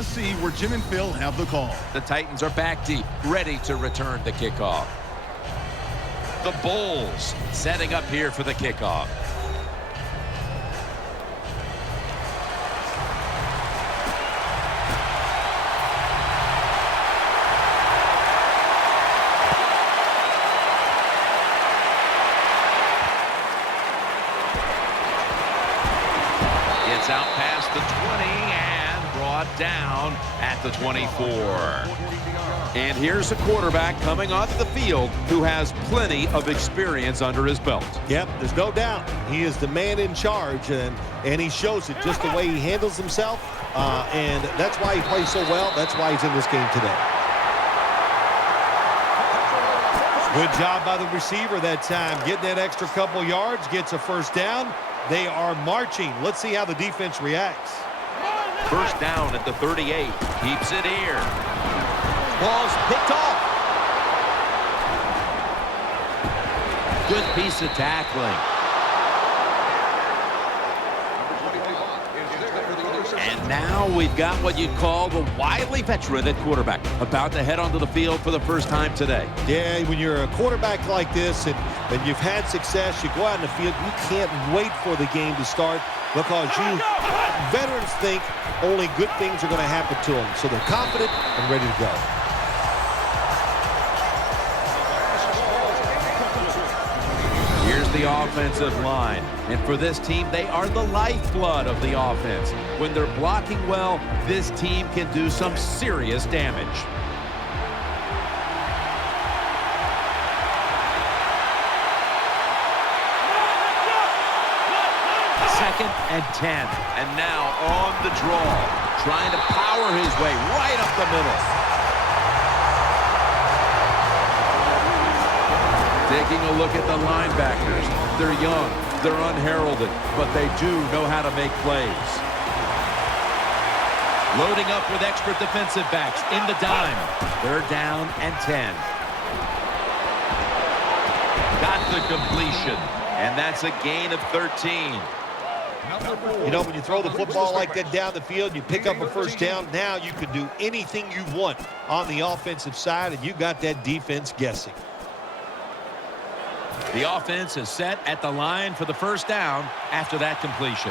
to see where Jim and Phil have the call. The Titans are back deep, ready to return the kickoff. The Bulls setting up here for the kickoff. It's out past the 20 and brought down at the 24. And here's a quarterback coming onto the field who has plenty of experience under his belt. Yep, there's no doubt. He is the man in charge, and he shows it just the way he handles himself. And that's why he plays so well. That's why he's in this game today. Good job by the receiver that time. Getting that extra couple yards, gets a first down. They are marching. Let's see how the defense reacts. First down at the 38. Keeps it here. Ball's picked off. Good piece of tackling. And now we've got what you'd call the wily veteran at quarterback, about to head onto the field for the first time today. Yeah, when you're a quarterback like this and you've had success, you go out in the field, you can't wait for the game to start because veterans think only good things are going to happen to them. So they're confident and ready to go. Here's the offensive line. And for this team, they are the lifeblood of the offense. When they're blocking well, this team can do some serious damage. Second and 10. And now on the draw, trying to power his way right up the middle. Taking a look at the linebackers. They're young, they're unheralded, but they do know how to make plays. Loading up with extra defensive backs in the dime. They're down and 10. Got the completion, and that's a gain of 13. You know, when you throw the football like that down the field, you pick up a first down, now you can do anything you want on the offensive side, and you got that defense guessing. The offense is set at the line for the first down after that completion.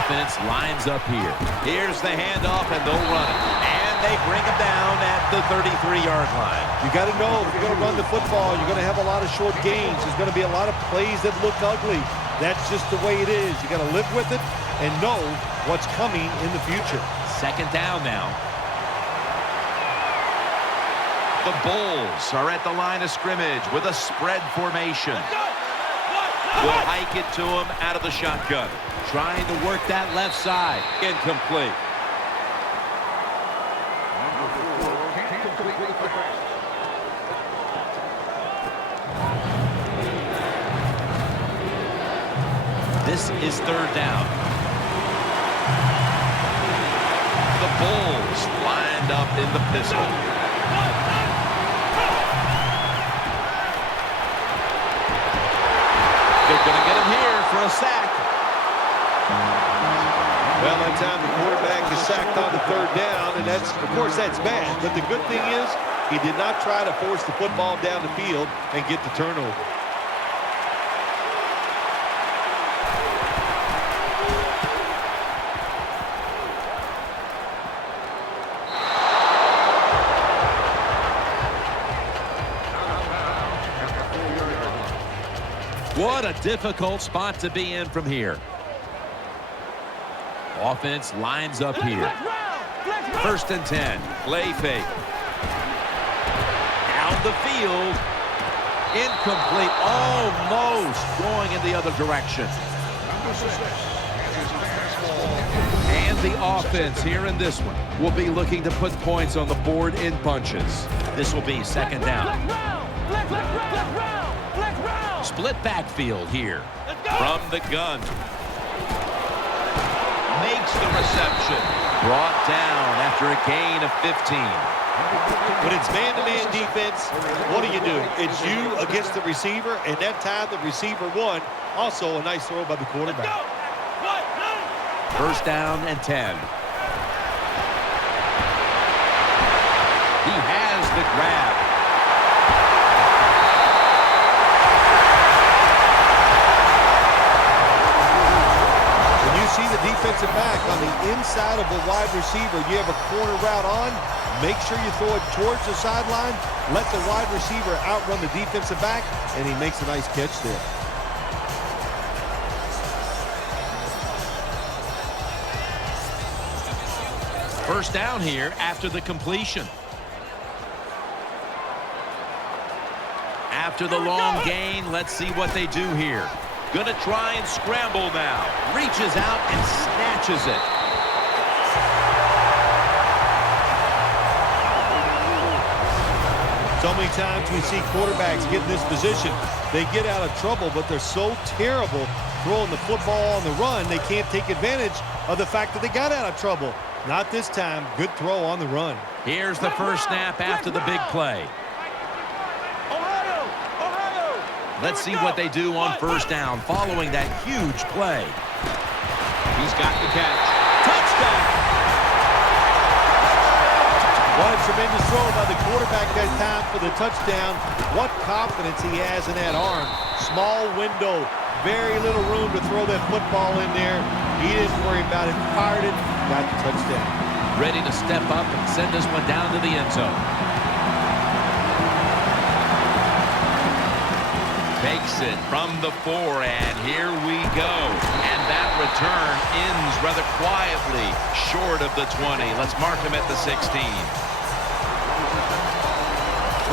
Offense lines up here. Here's the handoff, and they'll run it. And they bring him down at the 33-yard line. You got to know, if you're going to run the football, you're going to have a lot of short gains. There's going to be a lot of plays that look ugly. That's just the way it is. You got to live with it and know what's coming in the future. Second down now. The Bulls are at the line of scrimmage with a spread formation. Will hike it to him out of the shotgun. Trying to work that left side. Incomplete. This is third down. The Bulls lined up in the pistol. They're going to get him here for a sack. Well, that time the quarterback is sacked on the third down, and that's, of course, that's bad. But the good thing is he did not try to force the football down the field and get the turnover. What a difficult spot to be in from here. Offense lines up here. First and 10. Play fake. Down the field. Incomplete. Almost going in the other direction. And the offense here in this one will be looking to put points on the board in bunches. This will be second down. Split backfield here. From the gun. Makes the reception. Brought down after a gain of 15. When it's man-to-man defense, what do? It's you against the receiver, and that time the receiver won. Also a nice throw by the quarterback. First down and 10. He has the grab. When you see the defensive back on the inside of a wide receiver, you have a corner route on, make sure you throw it towards the sideline, let the wide receiver outrun the defensive back, and he makes a nice catch there. First down here after the completion. After the long gain, let's see what they do here. Gonna try and scramble now. Reaches out and snatches it. So many times we see quarterbacks get in this position. They get out of trouble, but they're so terrible throwing the football on the run, they can't take advantage of the fact that they got out of trouble. Not this time. Good throw on the run. Here's the first snap after the big play. Let's see what they do on first down following that huge play. He's got the catch. Touchdown! What a tremendous throw by the quarterback that time for the touchdown. What confidence he has in that arm. Small window. Very little room to throw that football in there. He didn't worry about it. Fired it. Got the touchdown. Ready to step up and send this one down to the end zone. Takes it from the 4, and here we go. And that return ends rather quietly short of the 20. Let's mark him at the 16.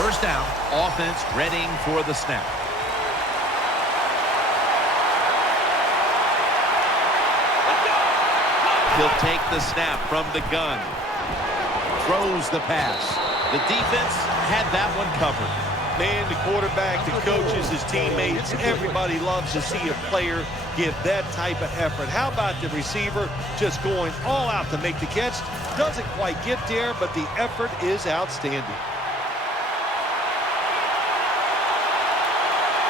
First down, offense readying for the snap. He'll take the snap from the gun. Throws the pass. The defense had that one covered. Man, the quarterback, the coaches, his teammates, everybody loves to see a player give that type of effort. How about the receiver just going all out to make the catch? Doesn't quite get there, but the effort is outstanding.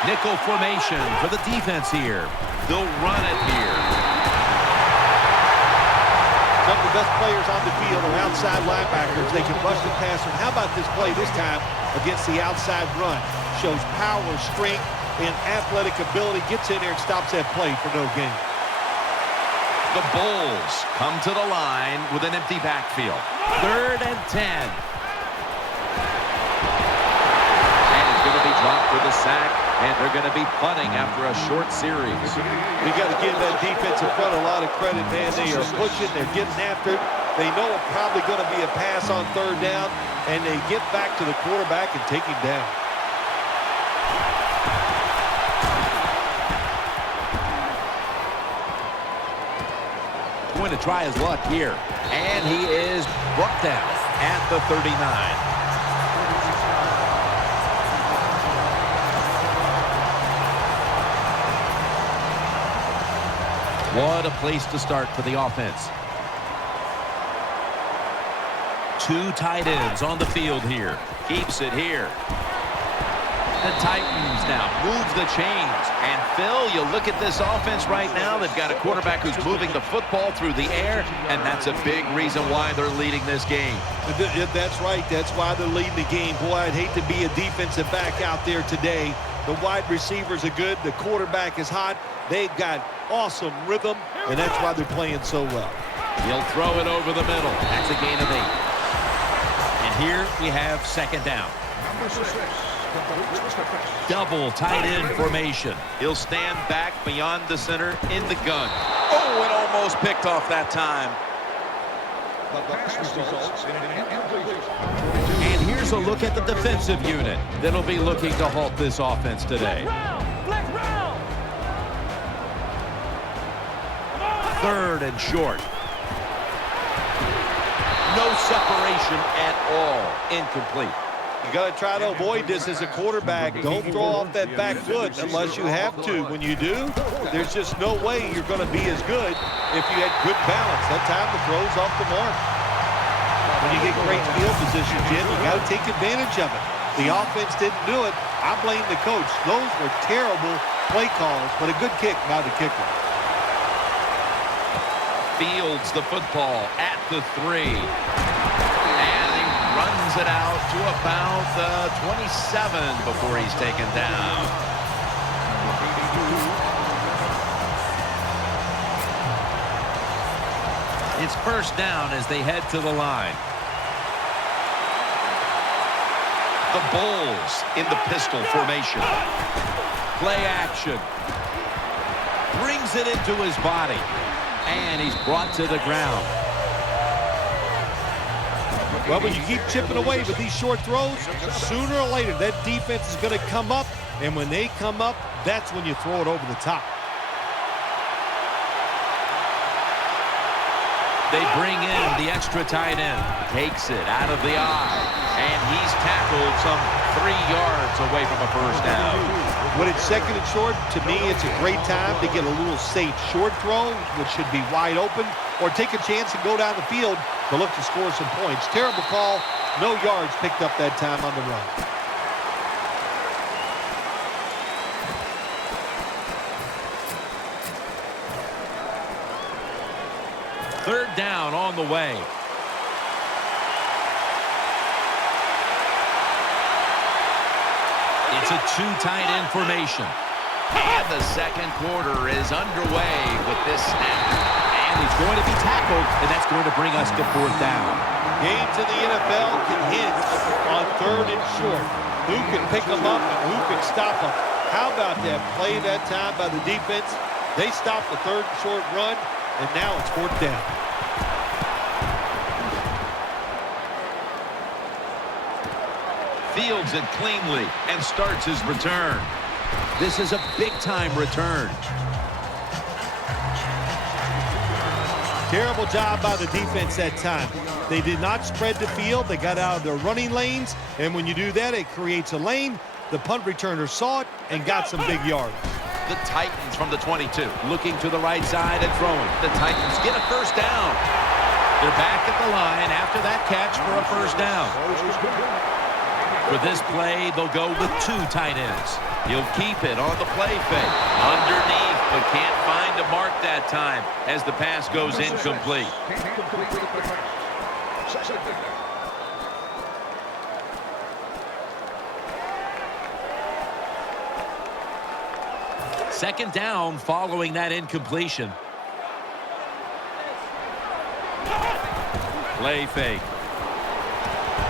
Nickel formation for the defense here. They'll run it here. Some of the best players on the field are outside linebackers. They can rush the passer. How about this play this time against the outside run? Shows power, strength, and athletic ability. Gets in there and stops that play for no gain. The Bulls come to the line with an empty backfield. 3rd and 10. And it's going to be dropped for the sack, and they're going to be punting after a short series. You got to give that defensive front a lot of credit, man. They are pushing, they're getting after it. They know it's probably going to be a pass on 3rd down, and they get back to the quarterback and take him down. Going to try his luck here, and he is brought down at the 39. What a place to start for the offense. 2 tight ends on the field here. Keeps it here. The Titans now move the chains. And Phil, you look at this offense right now, they've got a quarterback who's moving the football through the air, and that's a big reason why they're leading this game. That's right. That's why they're leading the game. Boy, I'd hate to be a defensive back out there today. The wide receivers are good. The quarterback is hot. They've got awesome rhythm, and that's why they're playing so well. He'll throw it over the middle. That's a gain of 8. And here we have 2nd down. Double tight end formation. He'll stand back beyond the center in the gun. Oh, it almost picked off that time. And here's a look at the defensive unit that'll be looking to halt this offense today. 3rd and short. No separation at all. Incomplete. You got to try to avoid this as a quarterback. Don't throw off that back foot unless you have to. When you do, there's just no way you're going to be as good if you had good balance. That time the throw's off the mark. When you get great field position, Jim, you got to take advantage of it. The offense didn't do it. I blame the coach. Those were terrible play calls, but a good kick by the kicker. Fields the football at the 3. And he runs it out to about the 27 before he's taken down. It's first down as they head to the line. The Bulls in the pistol formation. Play action. Brings it into his body. And he's brought to the ground. Well, when you keep chipping away with these short throws, sooner or later that defense is going to come up. And when they come up, that's when you throw it over the top. They bring in the extra tight end. Takes it out of the eye. And he's tackled some 3 yards away from a first down. When it's second and short, to me, it's a great time to get a little safe short throw, which should be wide open, or take a chance and go down the field to look to score some points. Terrible call. No yards picked up that time on the run. Third down on the way. It's a 2 tight end formation. And the second quarter is underway with this snap. And he's going to be tackled, and that's going to bring us to fourth down. Games in the NFL can hinge on third and short. Who can pick them up and who can stop them? How about that play that time by the defense? They stopped the third and short run, and now it's fourth down. Fields it cleanly and starts his return. This is a big-time return. Terrible job by the defense that time. They did not spread the field. They got out of their running lanes, and when you do that, it creates a lane. The punt returner saw it and got some big yards. The Titans from the 22, looking to the right side and throwing. The Titans get a first down. They're back at the line after that catch for a first down. For this play, they'll go with 2 tight ends. He'll keep it on the play fake. Underneath, but can't find a mark that time as the pass goes incomplete. Second down following that incompletion. Play fake.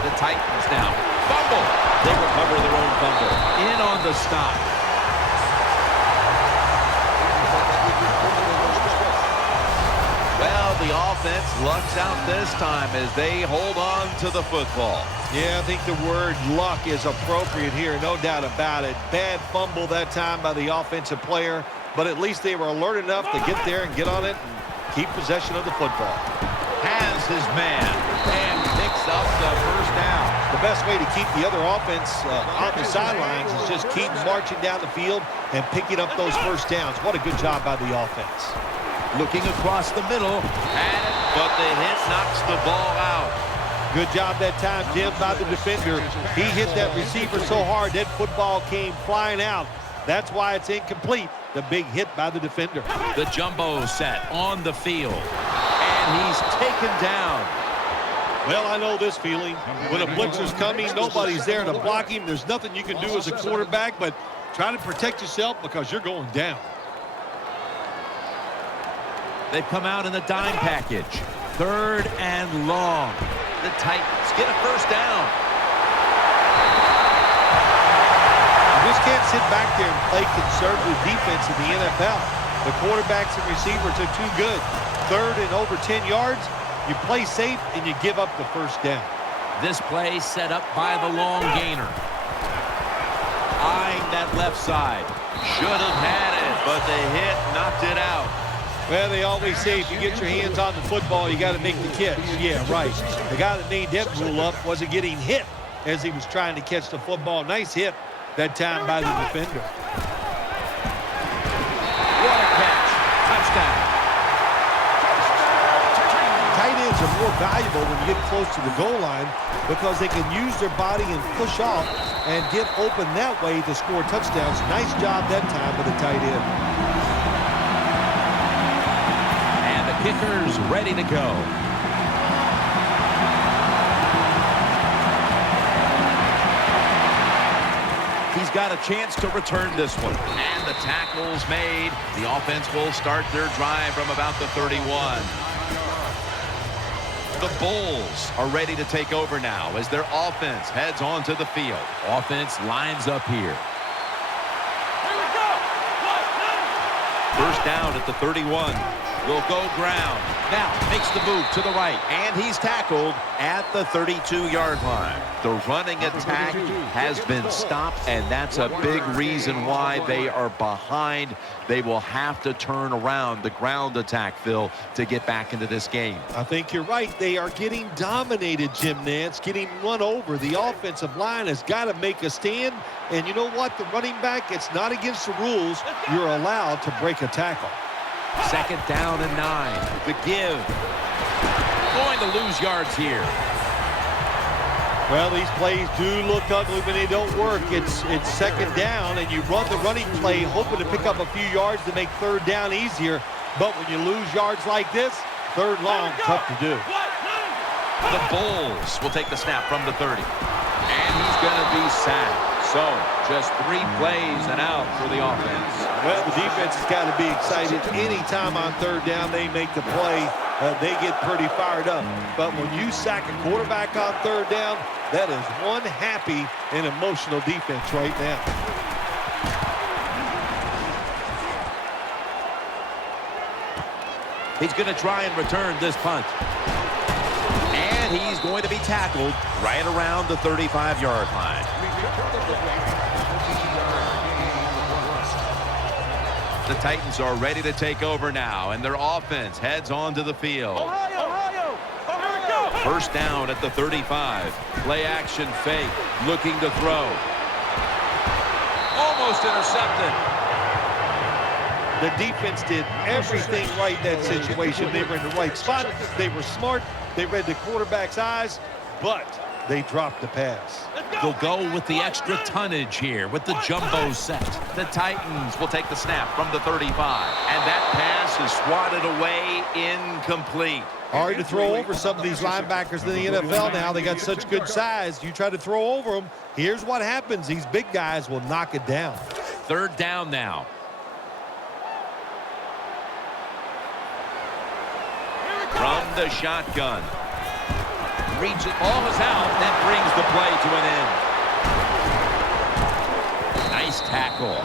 The Titans now fumble. They recover their own fumble. In on the stop. Well, the offense lucks out this time as they hold on to the football. Yeah, I think the word luck is appropriate here, no doubt about it. Bad fumble that time by the offensive player, but at least they were alert enough to get there and get on it and keep possession of the football. Has his man and picks up the first down. The best way to keep the other offense on the sidelines is just keep marching down the field and picking up those first downs. What a good job by the offense. Looking across the middle, had it, but the hit knocks the ball out. Good job that time, Jim, by the defender. He hit that receiver so hard that football came flying out. That's why it's incomplete. The big hit by the defender. The jumbo set on the field. And he's taken down. Well, I know this feeling. When a blitzer's coming, nobody's there to block him. There's nothing you can do as a quarterback but try to protect yourself because you're going down. They've come out in the dime package. Third and long. The Titans get a first down. You just can't sit back there and play conservative defense in the NFL. The quarterbacks and receivers are too good. Third and over 10 yards, you play safe and you give up the first down. This play set up by the long gainer. Eyeing that left side. Should have had it, but the hit knocked it out. Well, they always say if you get your hands on the football, you got to make the catch. Yeah, right. The guy that made that rule up wasn't getting hit as he was trying to catch the football. Nice hit that time by the defender. What a catch. Touchdown. Tight ends are more valuable when you get close to the goal line because they can use their body and push off and get open that way to score touchdowns. Nice job that time by the tight end. Kickers ready to go. He's got a chance to return this one. And the tackle's made. The offense will start their drive from about the 31. The Bulls are ready to take over now as their offense heads onto the field. Offense lines up here. First down at the 31. Will go ground. Now makes the move to the right. And he's tackled at the 32-yard line. The running attack has been stopped, and that's a big reason why they are behind. They will have to turn around the ground attack, Phil, to get back into this game. I think you're right. They are getting dominated, Jim Nance, getting run over. The offensive line has got to make a stand. And you know what? The running back, it's not against the rules. You're allowed to break a tackle. Second down and 9. The give. Going to lose yards here. Well, these plays do look ugly when they don't work. It's second down, and you run the running play hoping to pick up a few yards to make third down easier. But when you lose yards like this, third long, tough to do. The Bulls will take the snap from the 30. And he's going to be sacked. So, just 3 plays and out for the offense. Well, the defense has got to be excited. Anytime on third down they make the play, they get pretty fired up. But when you sack a quarterback on third down, that is one happy and emotional defense right now. He's going to try and return this punt. And he's going to be tackled right around the 35-yard line. The Titans are ready to take over now, and their offense heads onto the field. Ohio! First down at the 35. Play action fake, looking to throw. Almost intercepted. The defense did everything right in that situation. They were in the right spot. They were smart. They read the quarterback's eyes, but they dropped the pass. They'll go with the extra tonnage here with the jumbo set. The Titans will take the snap from the 35. And that pass is swatted away, incomplete. Hard to throw over some of these linebackers in the NFL now. They got such good size. You try to throw over them, here's what happens. These big guys will knock it down. Third down now. From the shotgun. Reach it, ball is out. That brings the play to an end. Nice tackle.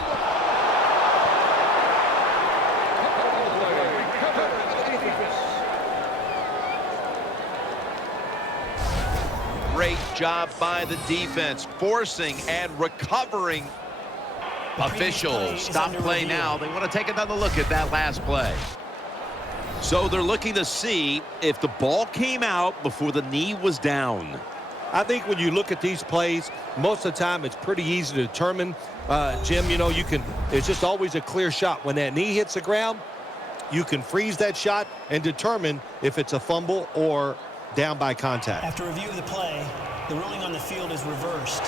Great job by the defense, forcing and recovering. Officials stop play now. They want to take another look at that last play. So they're looking to see if the ball came out before the knee was down. I think when you look at these plays, most of the time it's pretty easy to determine. Jim, you know, it's just always a clear shot. When that knee hits the ground, you can freeze that shot and determine if it's a fumble or down by contact. After review of the play, the ruling on the field is reversed.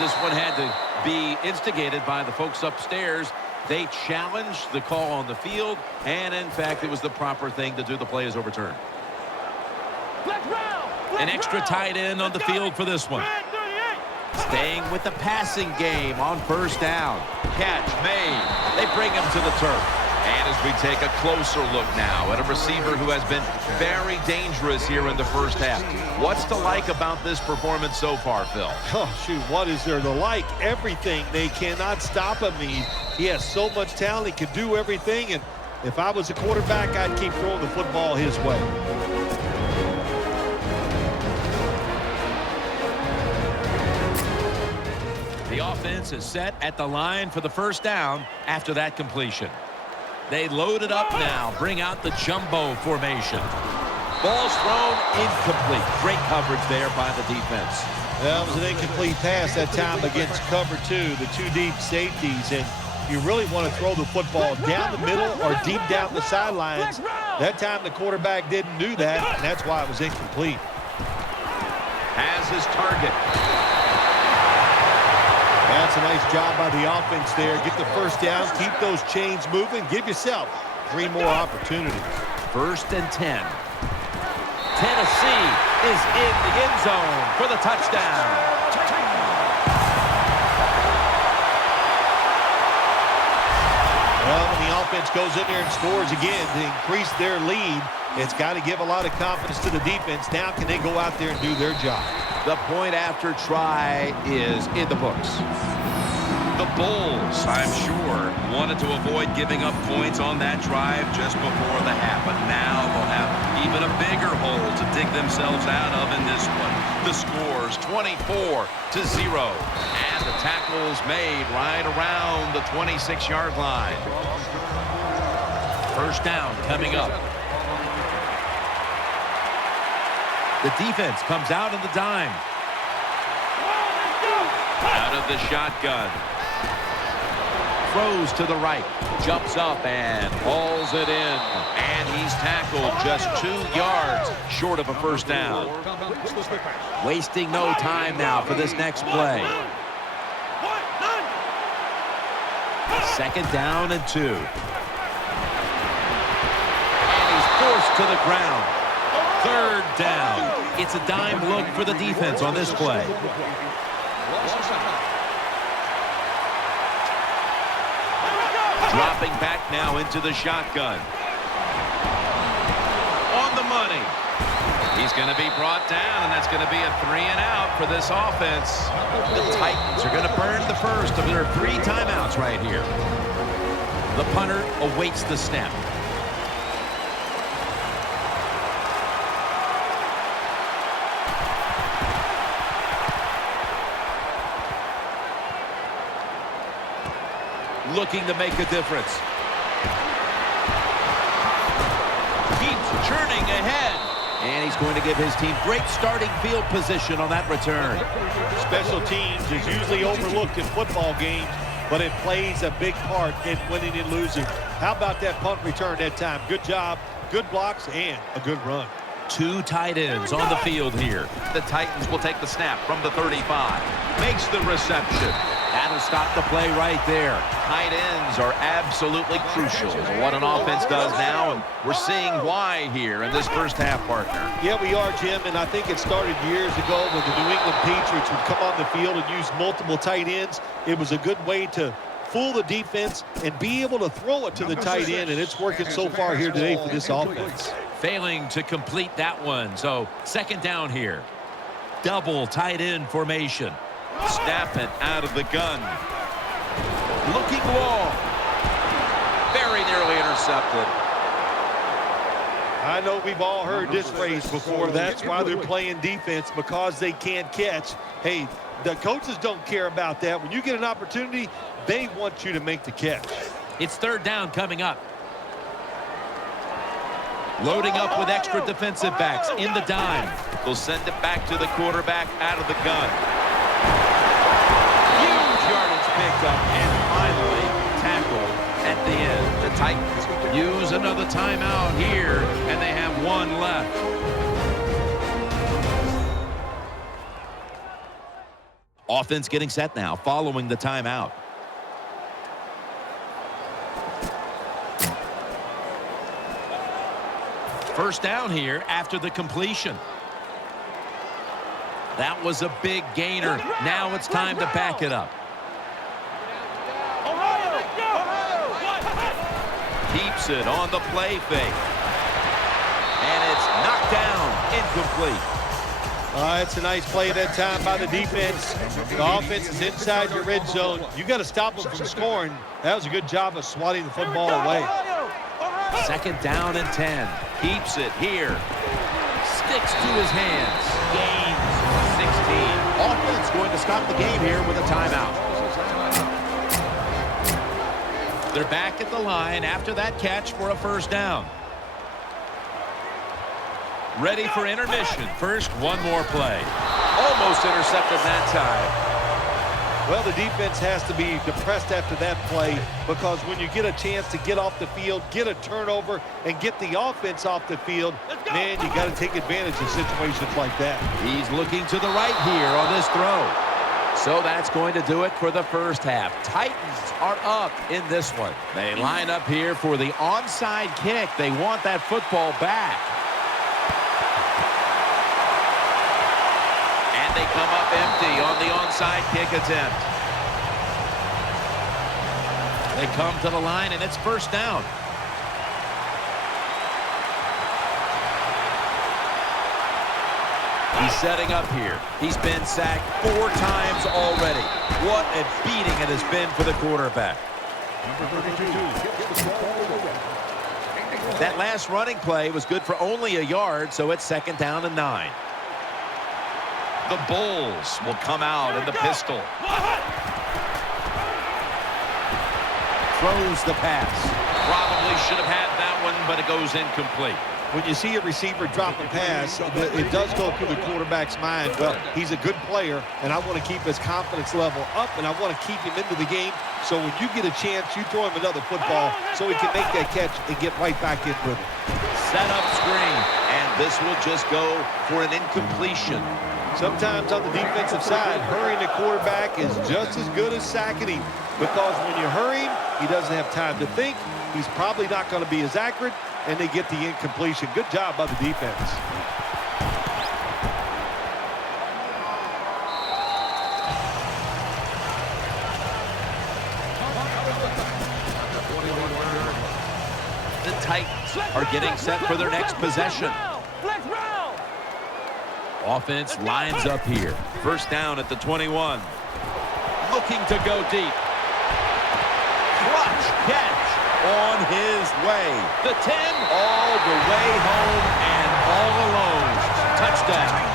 This one had to be instigated by the folks upstairs. They challenged the call on the field, and in fact, it was the proper thing to do. The play is overturned. An extra tight end on the field for this one. Staying with the passing game on first down. Catch made. They bring him to the turf. And as we take a closer look now at a receiver who has been very dangerous here in the first half. What's to like about this performance so far, Phil? Oh, shoot, what is there to like? Everything. They cannot stop him. He has so much talent. He can do everything. And if I was a quarterback, I'd keep throwing the football his way. The offense is set at the line for the first down after that completion. They load it up now, bring out the jumbo formation. Ball's thrown incomplete. Great coverage there by the defense. That was an incomplete pass that time against cover two, the two deep safeties. And you really want to throw the football down the middle or deep down the sidelines. That time the quarterback didn't do that, and that's why it was incomplete. Has his target. That's a nice job by the offense there. Get the first down, keep those chains moving, give yourself 3 more opportunities. 1st and 10. Tennessee is in the end zone for the touchdown. Well, when the offense goes in there and scores again to increase their lead, it's got to give a lot of confidence to the defense. Now can they go out there and do their job? The point after try is in the books. The Bulls, I'm sure, wanted to avoid giving up points on that drive just before the half, but now they'll have even a bigger hole to dig themselves out of in this one. The score's 24-0, and the tackle's made right around the 26-yard line. 1st down coming up. The defense comes out in the dime. Out of the shotgun. Throws to the right. Jumps up and hauls it in. And he's tackled just 2 yards short of a 1st down. Wasting no time now for this next play. 2nd down and 2. And he's forced to the ground. 3rd down. It's a dime look for the defense on this play. Dropping back now into the shotgun. On the money. He's going to be brought down, and that's going to be a 3 and out for this offense. The Titans are going to burn the first of their 3 timeouts right here. The punter awaits the snap. Looking to make a difference. Keeps churning ahead. And he's going to give his team great starting field position on that return. Special teams is usually overlooked in football games, but it plays a big part in winning and losing. How about that punt return that time? Good job, good blocks, and a good run. 2 tight ends on the field here. The Titans will take the snap from the 35. Makes the reception. That'll stop the play right there. Tight ends are absolutely crucial to what an offense does now, and we're seeing why here in this 1st half, partner. Yeah, we are, Jim, and I think it started years ago when the New England Patriots would come on the field and use multiple tight ends. It was a good way to fool the defense and be able to throw it to the tight end, and it's working so far here today for this offense. Failing to complete that one, so 2nd down here. Double tight end formation. Snapping out of the gun. Looking long. Very nearly intercepted. I know we've all heard this phrase before. That's why they're playing defense, because they can't catch. Hey, the coaches don't care about that. When you get an opportunity, they want you to make the catch. It's 3rd down coming up. Loading up with extra defensive backs in the dime. They'll send it back to the quarterback out of the gun. Huge yardage picked up and finally tackled at the end. The Titans use another timeout here, and they have 1 left. Offense getting set now following the timeout. First down here after the completion. That was a big gainer. Now it's time to back it up. Keeps it on the play fake. And it's knocked down, incomplete. It's a nice play that time by the defense. The offense is inside your red zone. You got to stop them from scoring. That was a good job of swatting the football away. 2nd down and 10. Keeps it here. Sticks to his hands. Gains 16. Offense going to stop the game here with a timeout. They're back at the line after that catch for a 1st down. Ready for intermission. First, 1 more play. Almost intercepted that time. Well, the defense has to be depressed after that play, because when you get a chance to get off the field, get a turnover, and get the offense off the field, man, you got to take advantage of situations like that. He's looking to the right here on this throw. So that's going to do it for the first half. Titans are up in this one. They line up here for the onside kick. They want that football back. And they come up empty on the onside kick attempt. They come to the line, and it's first down. He's setting up here. He's been sacked 4 times already. What a beating it has been for the quarterback. That last running play was good for only a yard, so it's 2nd down and 9. The Bulls will come out in the pistol. Throws the pass. Probably should have had that one, but it goes incomplete. When you see a receiver drop a pass, it does go through the quarterback's mind. Well, he's a good player, and I want to keep his confidence level up, and I want to keep him into the game. So when you get a chance, you throw him another football so he can make that catch and get right back in with it. Set up screen, and this will just go for an incompletion. Sometimes on the defensive side, hurrying the quarterback is just as good as sacking him, because when you hurry him, he doesn't have time to think. He's probably not going to be as accurate, and they get the incompletion. Good job by the defense. The Titans are getting set for their next possession. Offense lines up here. First down at the 21. Looking to go deep. Clutch catch on his way. The 10 all the way home and all alone. Touchdown.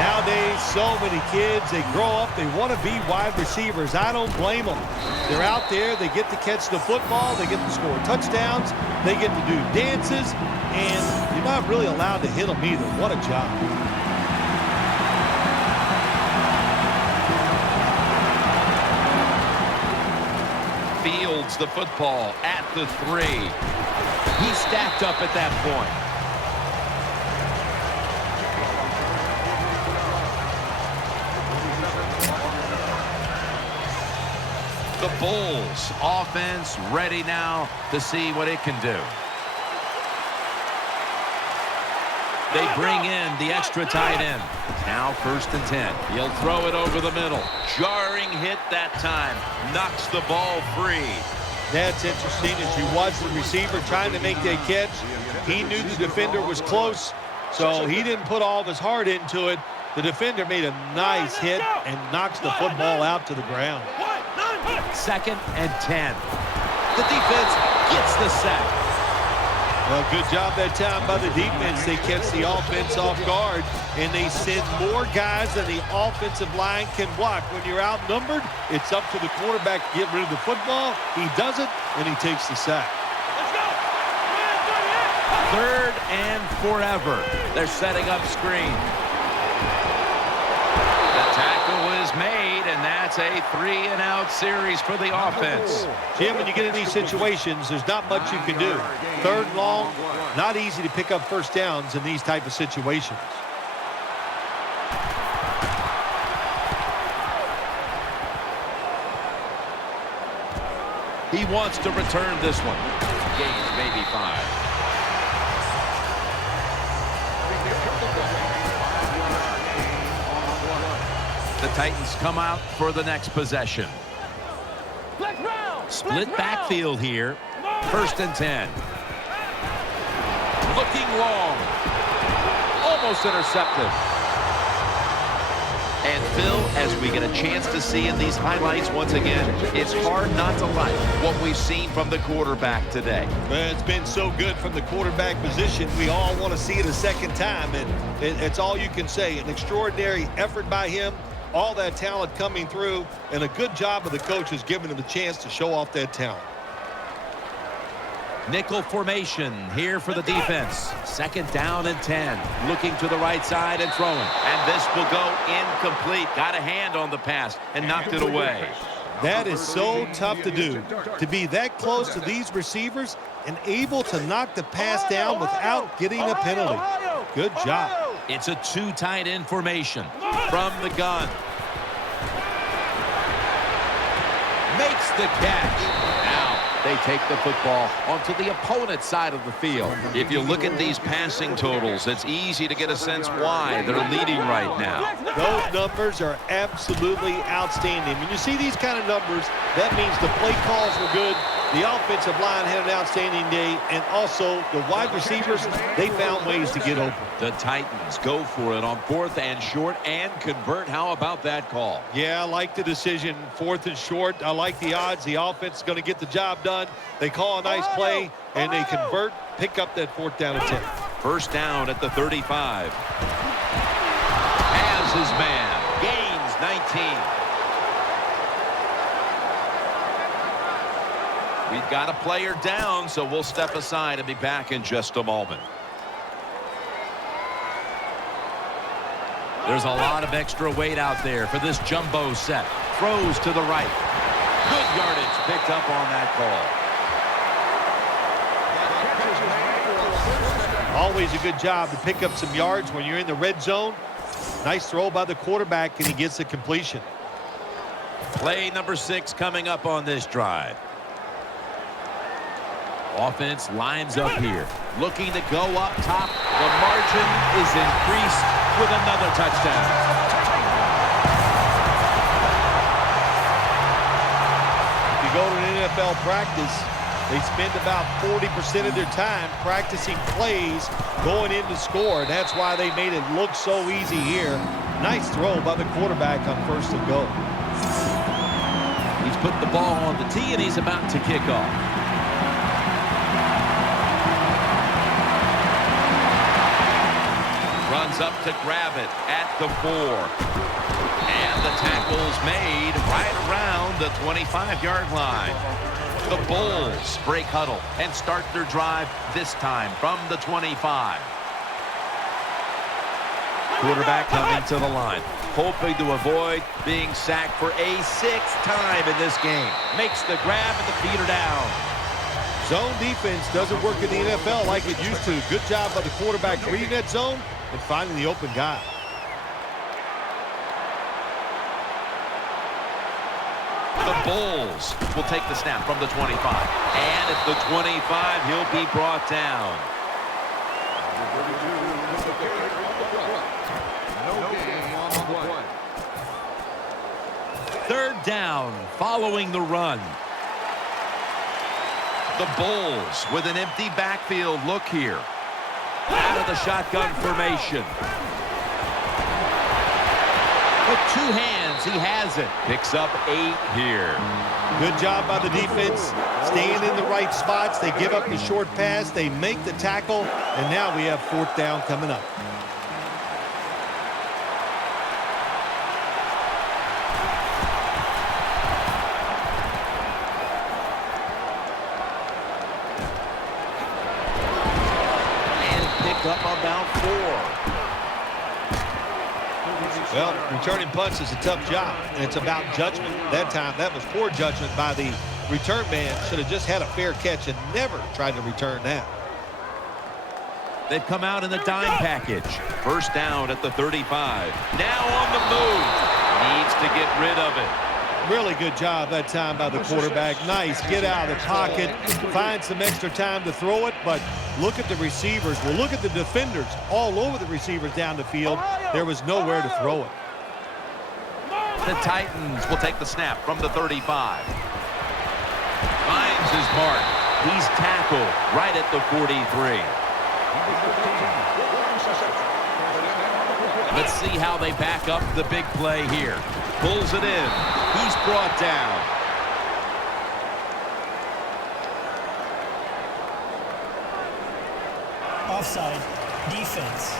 Nowadays, so many kids, they grow up, they want to be wide receivers. I don't blame them. They're out there, they get to catch the football, they get to score touchdowns, they get to do dances, and you're not really allowed to hit them either. What a job. Fields the football at the 3. He's stacked up at that point. The Bulls offense ready now to see what it can do. They bring in the extra tight end. Now 1st and 10. He'll throw it over the middle. Jarring hit that time. Knocks the ball free. That's interesting. As you watch the receiver trying to make that catch, he knew the defender was close, so he didn't put all of his heart into it. The defender made a nice hit and knocks the football out to the ground. 2nd and 10. The defense gets the sack. Well, good job that time by the defense. They catch the offense off guard, and they send more guys than the offensive line can block. When you're outnumbered, it's up to the quarterback to get rid of the football. He does it, and he takes the sack. Let's go. 3rd and forever. They're setting up screen. The tackle is made, and that's a 3-and-out series for the offense. Jim, when you get in these situations, there's not much you can do. 3rd and long, not easy to pick up first downs in these type of situations. He wants to return this one. Gains maybe 5. The Titans come out for the next possession. Split backfield here. 1st and 10. Looking long. Almost intercepted. And Phil, as we get a chance to see in these highlights once again, it's hard not to like what we've seen from the quarterback today. Well, it's been so good from the quarterback position. We all want to see it a second time, and it's all you can say. An extraordinary effort by him, all that talent coming through, and a good job of the coaches giving him a chance to show off that talent. Nickel formation here for the defense. 2nd down and 10. Looking to the right side and throwing. And this will go incomplete. Got a hand on the pass and knocked it away. That is so tough to do. To be that close to these receivers and able to knock the pass down without getting a penalty. Good job. It's a two tight end formation from the gun. Makes the catch. Now they take the football onto the opponent's side of the field. If you look at these passing totals, it's easy to get a sense why they're leading right now. Those numbers are absolutely outstanding. When you see these kind of numbers, that means the play calls were good, the offensive line had an outstanding day, and also the wide receivers, they found ways to get open. The Titans go for it on 4th and short and convert. How about that call? Yeah, I like the decision. 4th and short. I like the odds. The offense is going to get the job done. They call a nice play, and they convert, pick up that 4th down and 10. First down at the 35. Has his man. Gains 19. We've got a player down, so we'll step aside and be back in just a moment. There's a lot of extra weight out there for this jumbo set. Throws to the right. Good yardage picked up on that call. Always a good job to pick up some yards when you're in the red zone. Nice throw by the quarterback, and he gets the completion. Play number 6 coming up on this drive. Offense lines up here, looking to go up top. The margin is increased with another touchdown. If you go to an NFL practice, they spend about 40% of their time practicing plays going in to score. And that's why they made it look so easy here. Nice throw by the quarterback on 1st and goal. He's put the ball on the tee, and he's about to kick off. Runs up to grab it at the 4. And the tackle's made right around the 25-yard line. The Bulls break huddle and start their drive this time from the 25. Quarterback coming to the line, hoping to avoid being sacked for a 6th time in this game. Makes the grab, and the feet are down. Zone defense doesn't work in the NFL like it used to. Good job by the quarterback reading that zone and finding the open guy. The Bulls will take the snap from the 25. And at the 25, he'll be brought down. Third down following the run. The Bulls with an empty backfield look here. Out of the shotgun formation. With 2 hands, he has it. Picks up 8 here. Good job by the defense. Staying in the right spots. They give up the short pass. They make the tackle. And now we have 4th down coming up. Up about 4. Well, returning punts is a tough job, and it's about judgment. That time, that was poor judgment by the return man. Should have just had a fair catch and never tried to return that. They've come out in the dime package. First down at the 35. Now on the move. Needs to get rid of it. Really good job that time by the quarterback. Nice. Get out of the pocket. Find some extra time to throw it, but look at the receivers. Well, look at the defenders all over the receivers down the field. There was nowhere to throw it. The Titans will take the snap from the 35. Finds his mark. He's tackled right at the 43. Let's see how they back up the big play here. Pulls it in. He's brought down. Offside. Defense.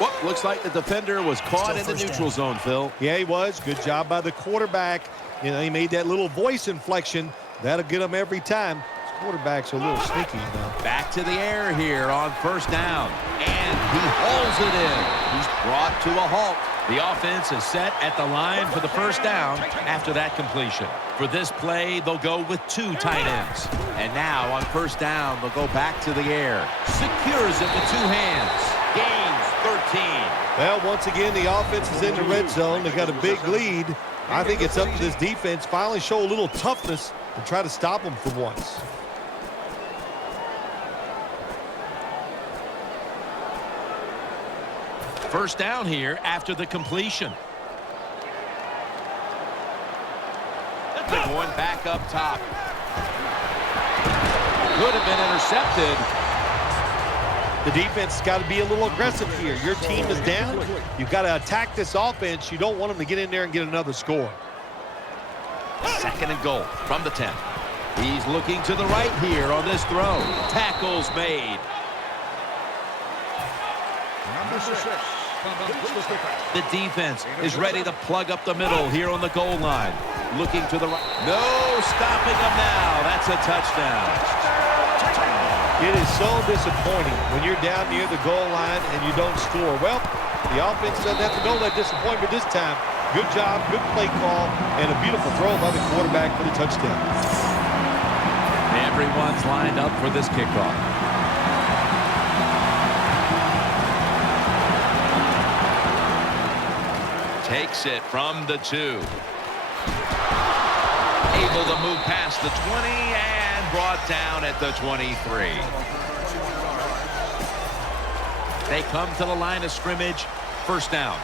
Well, looks like the defender was caught in the neutral zone, Phil. Yeah, he was. Good job by the quarterback. You know, he made that little voice inflection. That'll get him every time. His quarterbacks are a little sneaky now. Back to the air here on first down. And he hauls it in. He's brought to a halt. The offense is set at the line for the first down after that completion. For this play, they'll go with 2 tight ends. And now on first down, they'll go back to the air. Secures it with 2 hands. gains 13. Well, once again, the offense is in the red zone. They got a big lead. I think it's up to this defense. Finally show a little toughness and try to stop them for once. First down here after the completion. They're going back up top. Could have been intercepted. The defense has got to be a little aggressive here. Your team is down. You've got to attack this offense. You don't want them to get in there and get another score. Second and goal from the 10. He's looking to the right here on this throw. Tackles made. The defense is ready to plug up the middle here on the goal line. Looking to the right. No stopping them now. That's a touchdown. It is so disappointing when you're down near the goal line and you don't score. Well, the offense doesn't have to go that disappointment this time. Good job, good play call, and a beautiful throw by the quarterback for the touchdown. Everyone's lined up for this kickoff. Takes it from the 2. Able to move past the 20 and brought down at the 23. They come to the line of scrimmage. First down.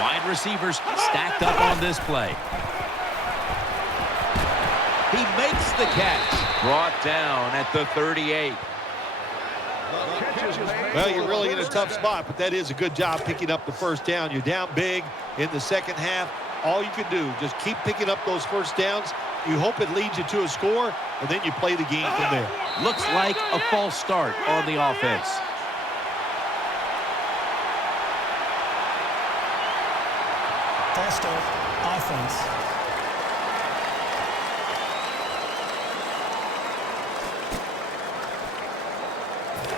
Wide receivers stacked up on this play. He makes the catch. Brought down at the 38. Well, you're really in a tough spot, but that is a good job picking up the first down. You're down big in the second half. All you can do, just keep picking up those first downs. You hope it leads you to a score, and then you play the game from there. Looks like a false start on the offense. False start, offense.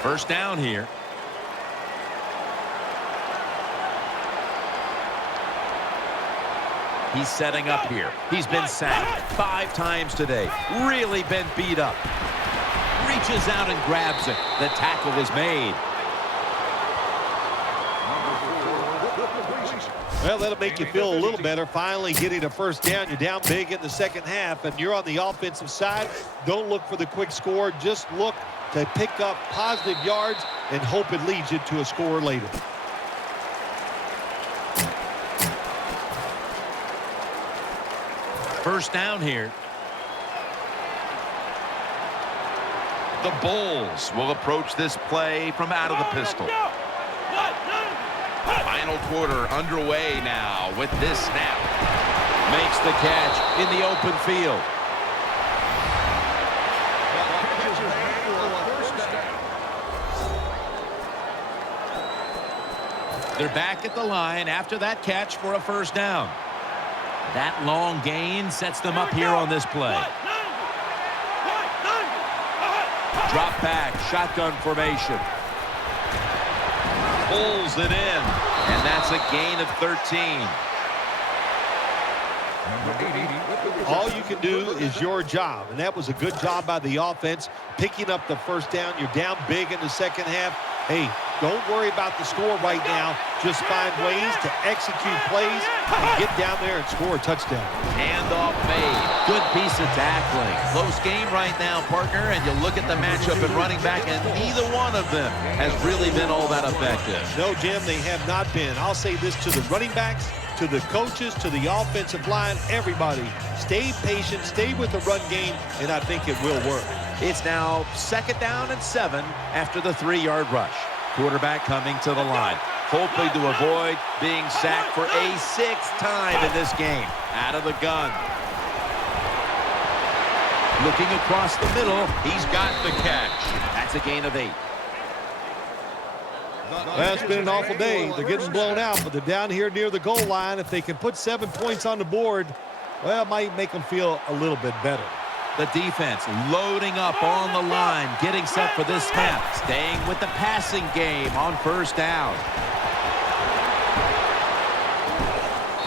First down here. He's setting up here. He's been sacked 5 times today. Really been beat up. Reaches out and grabs it. The tackle is made. Well, that'll make you feel a little better. Finally getting a first down. You're down big in the second half, and you're on the offensive side. Don't look for the quick score. Just look to pick up positive yards and hope it leads you to a score later. First down here. The Bulls will approach this play from out of the pistol. Final quarter underway now with this snap. Makes the catch in the open field. They're back at the line after that catch for a first down. That long gain sets them up here on this play. Drop back, shotgun formation. Pulls it in, and that's a gain of 13. All you can do is your job, and that was a good job by the offense, picking up the first down. You're down big in the second half. Hey, don't worry about the score right now. Just find ways to execute plays and get down there and score a touchdown. Handoff made. Good piece of tackling. Close game right now, partner, and you look at the matchup at running back, and neither one of them has really been all that effective. No, Jim, they have not been. I'll say this to the running backs, to the coaches, to the offensive line, everybody. Stay patient, stay with the run game, and I think it will work. It's now second down and 7 after the 3-yard rush. Quarterback coming to the line, hoping to avoid being sacked for a 6th time in this game. Out of the gun. Looking across the middle, he's got the catch. That's a gain of 8. Well, it's been an awful day. They're getting blown out, but they're down here near the goal line. If they can put 7 points on the board, well, it might make them feel a little bit better. The defense loading up on the line, getting set for this snap. Staying with the passing game on first down.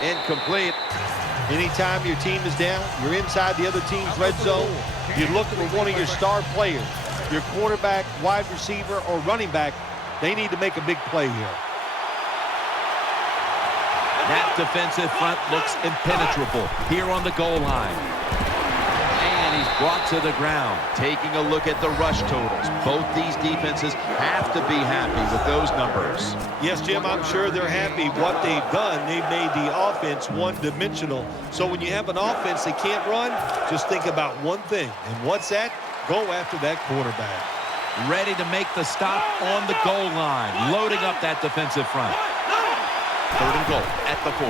Incomplete. Anytime your team is down, you're inside the other team's red zone, you look for one of your star players, your quarterback, wide receiver, or running back. They need to make a big play here. That defensive front looks impenetrable here on the goal line. And he's brought to the ground. Taking a look at the rush totals. Both these defenses have to be happy with those numbers. Yes, Jim, I'm sure they're happy what they've done. They've made the offense one-dimensional. So when you have an offense that can't run, just think about one thing. And what's that? Go after that quarterback. Ready to make the stop on the goal line. Loading up that defensive front. 3rd and goal at the 4.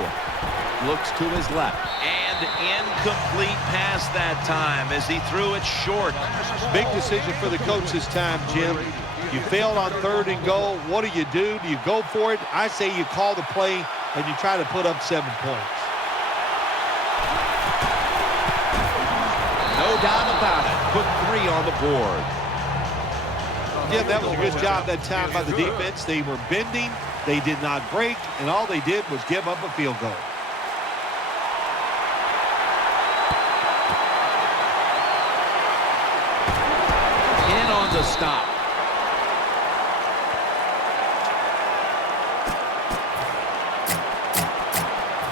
Looks to his left. And incomplete pass that time as he threw it short. Big decision for the coach this time, Jim. You failed on 3rd and goal. What do? Do you go for it? I say you call the play and you try to put up 7 points. No doubt about it. Put 3 on the board. Yeah, that was a good job that time by the defense. They were bending. They did not break, and all they did was give up a field goal. In on the stop.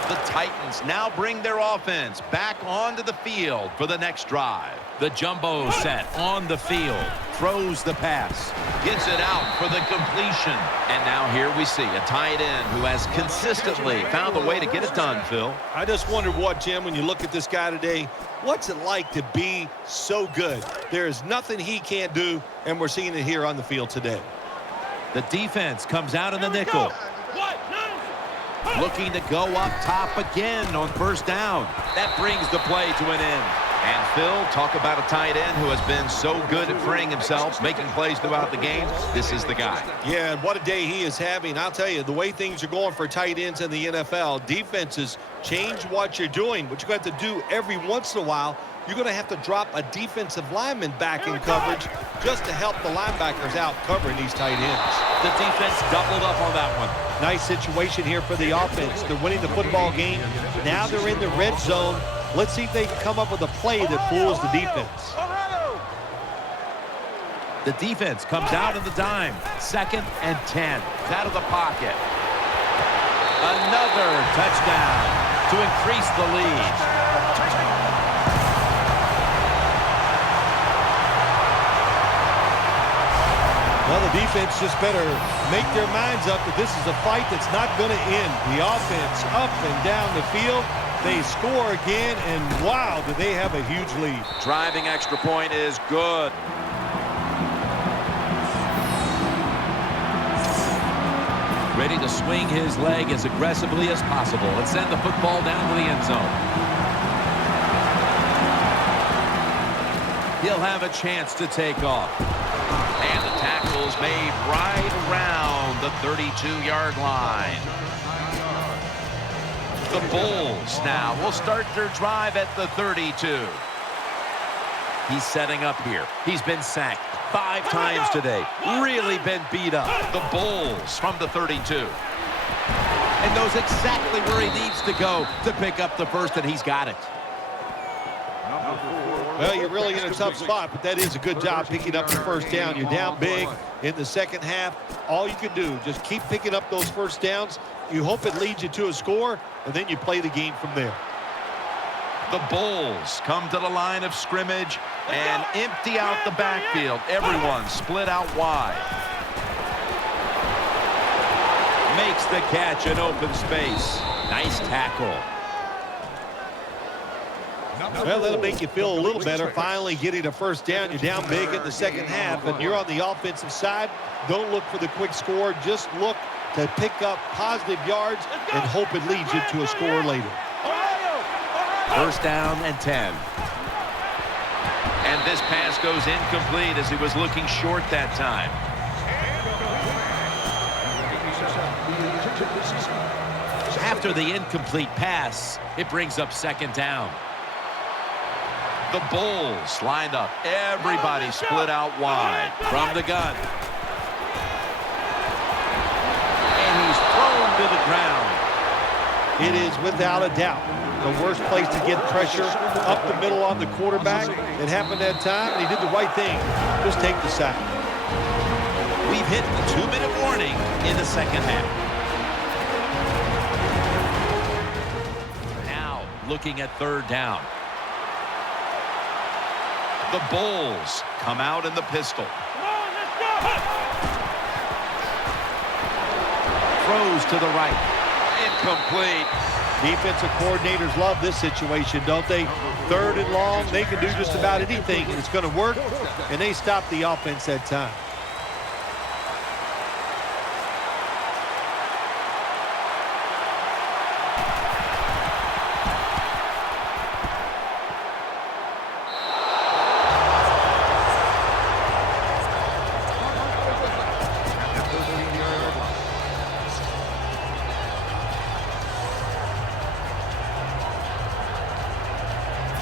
The Titans now bring their offense back onto the field for the next drive. The jumbo set on the field. Throws the pass. Gets it out for the completion. And now here we see a tight end who has consistently found a way to get it done, Phil. I just wondered what, Jim, when you look at this guy today, what's it like to be so good? There is nothing he can't do, and we're seeing it here on the field today. The defense comes out in the nickel. Looking to go up top again on 1st down. That brings the play to an end. And Phil, talk about a tight end who has been so good at freeing himself, making plays throughout the game. This is the guy. Yeah, and what a day he is having. I'll tell you, the way things are going for tight ends in the NFL, defenses change what you're doing. But you're going to have to do every once in a while. You're going to have to drop a defensive lineman back in coverage just to help the linebackers out covering these tight ends. The defense doubled up on that one. Nice situation here for the offense. They're winning the football game. Now they're in the red zone. Let's see if they can come up with a play that fools the defense. The defense comes out of the dime. 2nd and 10. Out of the pocket. Another touchdown to increase the lead. Well, the defense just better make their minds up that this is a fight that's not going to end. The offense up and down the field. They score again, and wow, do they have a huge lead. Driving extra point is good. Ready to swing his leg as aggressively as possible and send the football down to the end zone. He'll have a chance to take off. And the tackle's made right around the 32-yard line. The Bulls now will start their drive at the 32. He's setting up here. He's been sacked 5 times today. Really been beat up. The Bulls from the 32. And knows exactly where he needs to go to pick up the first, and he's got it. Well, you're really in a tough spot, but that is a good job picking up the 1st down. You're down big in the 2nd half. All you can do, just keep picking up those 1st downs. You hope it leads you to a score, and then you play the game from there. The Bulls come to the line of scrimmage and empty out the backfield. Everyone split out wide. Makes the catch in open space. Nice tackle. Well, that'll make you feel a little better. Finally getting a 1st down. You're down big in the 2nd half, and you're on the offensive side. Don't look for the quick score. Just look to pick up positive yards and hope it leads you to a score later. 1st down and 10. And this pass goes incomplete as he was looking short that time. After the incomplete pass, it brings up 2nd down. The Bulls lined up. Everybody split out wide from the gun. And he's thrown to the ground. It is without a doubt the worst place to get pressure up the middle on the quarterback. It happened that time, and he did the right thing. Just take the sack. We've hit the 2-minute warning in the second half. Now looking at third down. The Bulls come out in the pistol. Throws to the right. Incomplete. Defensive coordinators love this situation, don't they? Third and long, they can do just about anything, and it's going to work, and they stop the offense that time.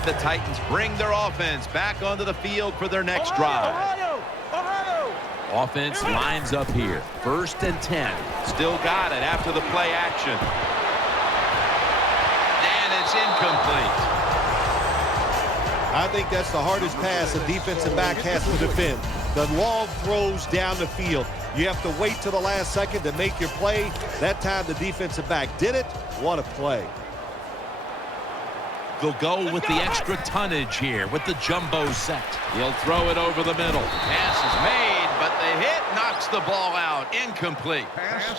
The Titans bring their offense back onto the field for their next drive. Offense lines up here. 1st and 10. Still got it after the play action. And it's incomplete. I think that's the hardest pass a defensive back has to defend. The long throws down the field. You have to wait till the last second to make your play. That time the defensive back did it. What a play. They'll go with the extra tonnage here with the jumbo set. He'll throw it over the middle. Pass is made, but the hit knocks the ball out. Incomplete.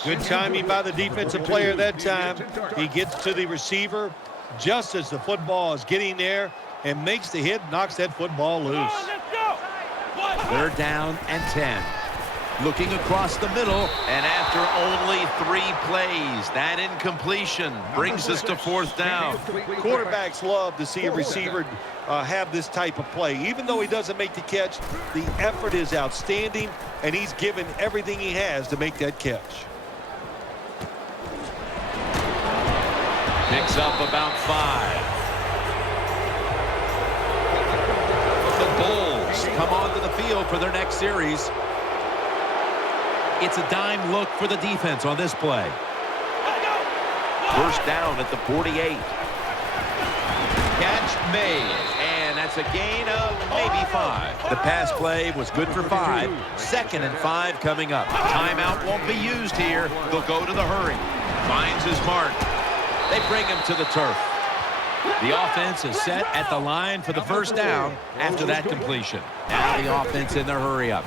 Good timing by the defensive player that time. He gets to the receiver just as the football is getting there and makes the hit, knocks that football loose. 3rd down and 10. Looking across the middle, and after only 3 plays, that incompletion brings us to 4th down. Quarterbacks love to see a receiver have this type of play. Even though he doesn't make the catch, the effort is outstanding, and he's given everything he has to make that catch. Picks up about 5. The Bulls come onto the field for their next series. It's a dime look for the defense on this play. 1st down at the 48. Catch made, and that's a gain of maybe 5. The pass play was good for 5. 2nd and 5 coming up. Timeout won't be used here. They'll go to the hurry. Finds his mark. They bring him to the turf. The offense is set at the line for the 1st down after that completion. Now the offense in their hurry up.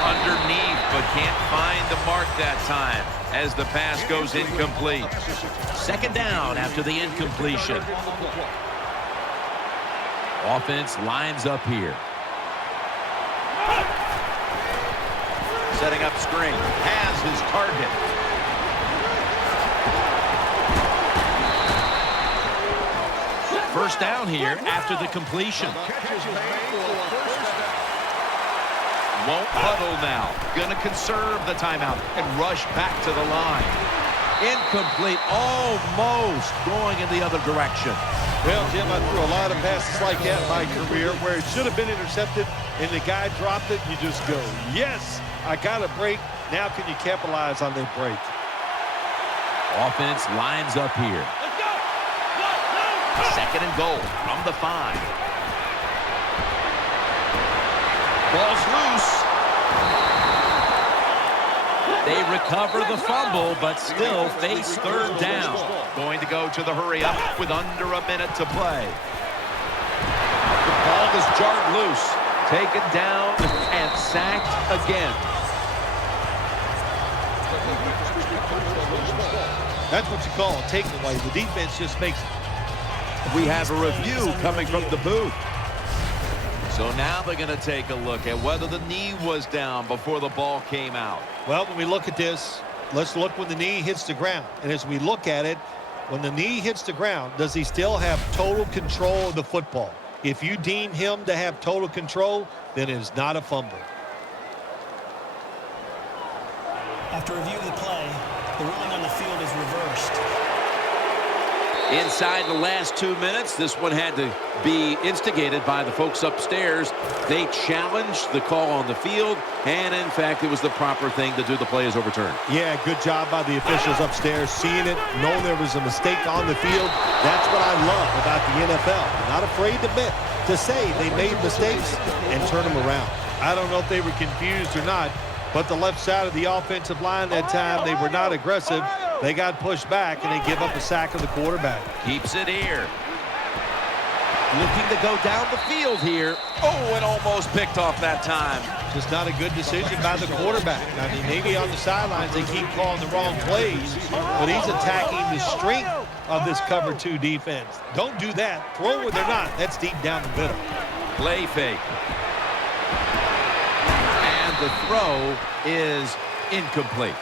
Underneath, but can't find the mark that time as the pass goes incomplete. 2nd down after the incompletion. Offense lines up here. Setting up screen. Has his target. First down here after the completion. Won't huddle now. Going to conserve the timeout and rush back to the line. Incomplete. Almost going in the other direction. Well, Jim, I threw a lot of passes like that in my career where it should have been intercepted and the guy dropped it. You just go, yes, I got a break. Now can you capitalize on that break? Offense lines up here. 2nd and goal from the 5. Ball's loose. They recover the fumble, but still face 3rd down. Going to go to the hurry up with under a minute to play. The ball is jarred loose. Taken down and sacked again. That's what you call a takeaway. The defense just makes it. We have a review coming from the booth. So now they're going to take a look at whether the knee was down before the ball came out. Well, when we look at this, let's look when the knee hits the ground. And as we look at it, when the knee hits the ground, does he still have total control of the football? If you deem him to have total control, then it is not a fumble. After review of the play, the ruling on the field is reversed. Inside the last 2 minutes, this one had to be instigated by the folks upstairs. They challenged the call on the field, and in fact, it was the proper thing to do. The play is overturned. Yeah, good job by the officials upstairs, seeing it, knowing there was a mistake on the field. That's what I love about the NFL. They're not afraid to admit, to say they made mistakes and turn them around. I don't know if they were confused or not, but the left side of the offensive line that time, they were not aggressive. They got pushed back, and they give up a sack of the quarterback. Keeps it here. Looking to go down the field here. Oh, and almost picked off that time. Just not a good decision by the quarterback. I mean, maybe on the sidelines they keep calling the wrong plays, but he's attacking the strength of this cover 2 defense. Don't do that. Throw where they're not. That's deep down the middle. Play fake. And the throw is incomplete.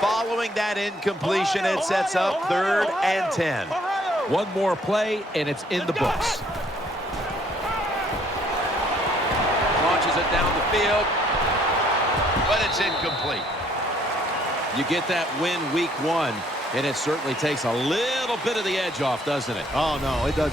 Following that incompletion, it sets up 3rd and 10. One more play, and it's in the books. Launches it down the field, but it's incomplete. You get that win week 1, and it certainly takes a little bit of the edge off, doesn't it? Oh, no, it does